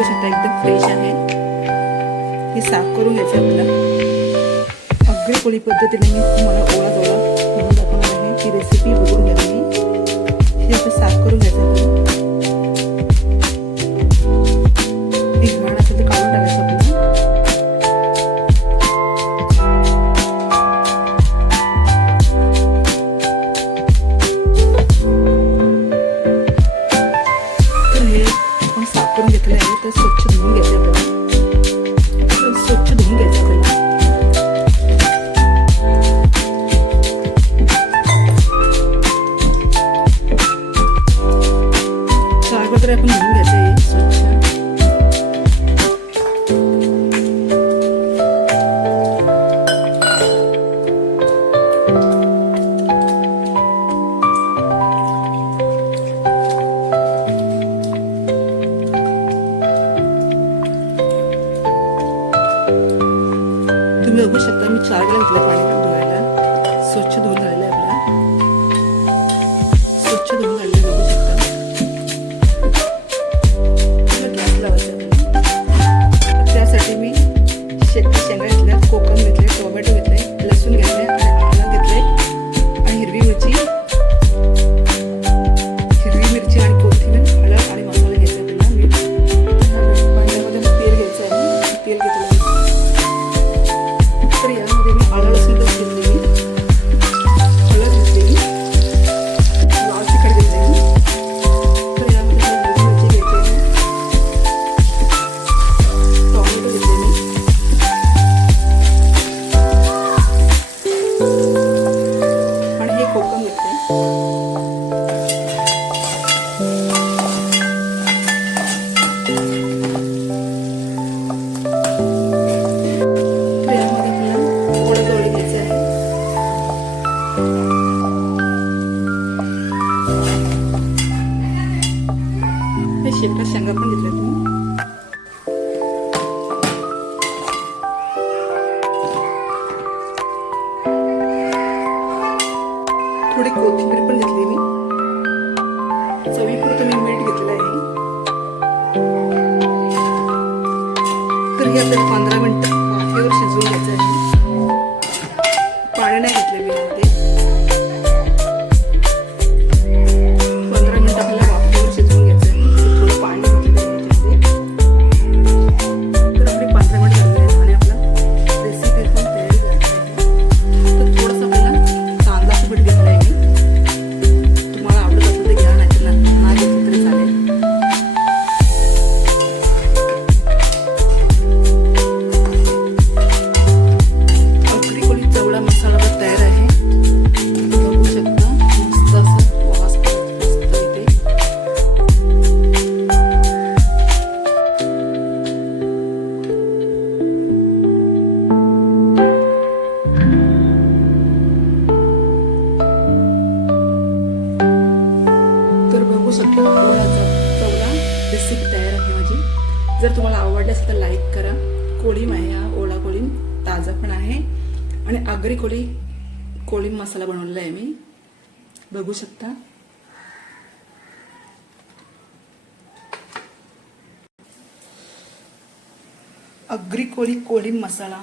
बघू शकता एकदम फ्रेश आहे। हे साफ करून घ्यायचं आपल्याला। आगरी कोळी पद्धतीने मी तुम्हाला ओला जोळा म्हणून दाखवणार आहे। ही रेसिपी बघून घ्या तुम्ही। हे असं साफ करून घ्यायचं आपल्याला। ही घाण असेल तर काढून टाकायचं आपल्याला। साफ करून घेतले आहे तर स्वच्छ धुवून घ्यायचे आपल्याला। स्वच्छ धुवून घ्यायचं आपल्याला। चार वगैरे आपण धुवून घ्यायचं आहे स्वच्छ। तुम्ही बघू शकता मी 4 ग्लास घेतले पाणी धुवायला। स्वच्छ धुवून झालेलं आहे आपल्याला। स्वच्छ धुवून झालेलं बघू शकता। गॅस लावायचा आपल्याला। त्यासाठी मी शेंगा घेतल्या, कोकम घेतले, टोमॅटो घेतले, लसूण घेतले आणि आलं घेतले आणि हिरवी मिरची आणि कोथिंबीर, हळद आणि मसाला घ्यायचा आपल्याला। मीठ भांड्यामध्ये तेल घ्यायचं आहे। तेल घेतलं तर यामध्ये मी आलं लसूण पेस्ट घेतली, हळद घेतली, लाल तिखट घेतली। तर यामध्ये हिरवी मिरची घ्यायची, टोमॅटो घेतले आणि हे कोकम घेतले। शेंगा पण घेतल्या तुम्ही। थोडी कोथिंबीर पण घेतली मी। चवीपुरतं मी मीठ घेतलं आहे। तर हे आपल्याला 15 मिनिटं वाफेवर शिजवून घ्यायचं आहे। पाणी नाही घेतलं मी यामध्ये। 15 मिनिटं आपल्याला वाफेवर शिजवून घ्यायचं आहे। चवला रेसिपी तयार आहे माझी। जर तुम्हाला आवडली असेल तर लाईक करा। कोळीम आहे, हा ओला कोळीम ताजा पण आहे आणि आगरी कोळीम मसाला बनवलेला आहे मी, बघू शकता। आगरी कोळीम मसाला